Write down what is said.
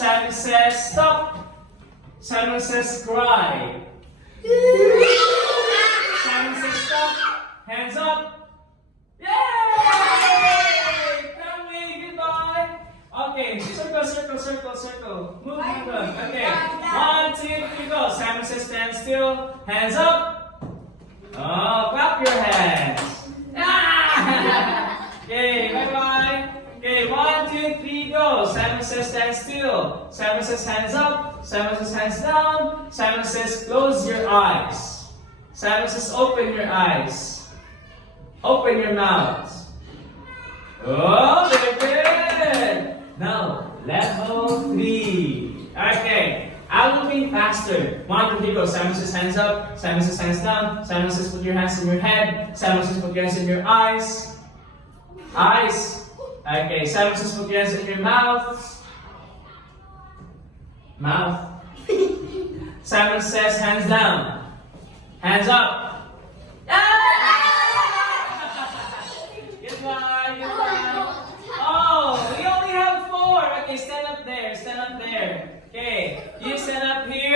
Simon says stop. Simon says cry. Simon says stop. Hands up. Yay! Family, goodbye. Okay, circle, circle, circle, circle. Move, move, move. Okay, 1, 2, 3, go. Simon says stand still. Hands up. Oh, clap your hands. Ah! Okay, bye bye. Okay, 1, 2, 3, go. Simon says stand still. Simon says hands up. Simon says hands down. Simon says close your eyes. Simon says open your eyes. Open your mouth. Oh, very good. Now, level 3. Okay, I'm moving faster. 1, 2, 3, go. Simon says hands up. Simon says hands down. Simon says put your hands in your head. Simon says put your hands in your eyes. Eyes. Okay, Simon says put your hands in your mouth. Mouth. Simon says hands down. Hands up.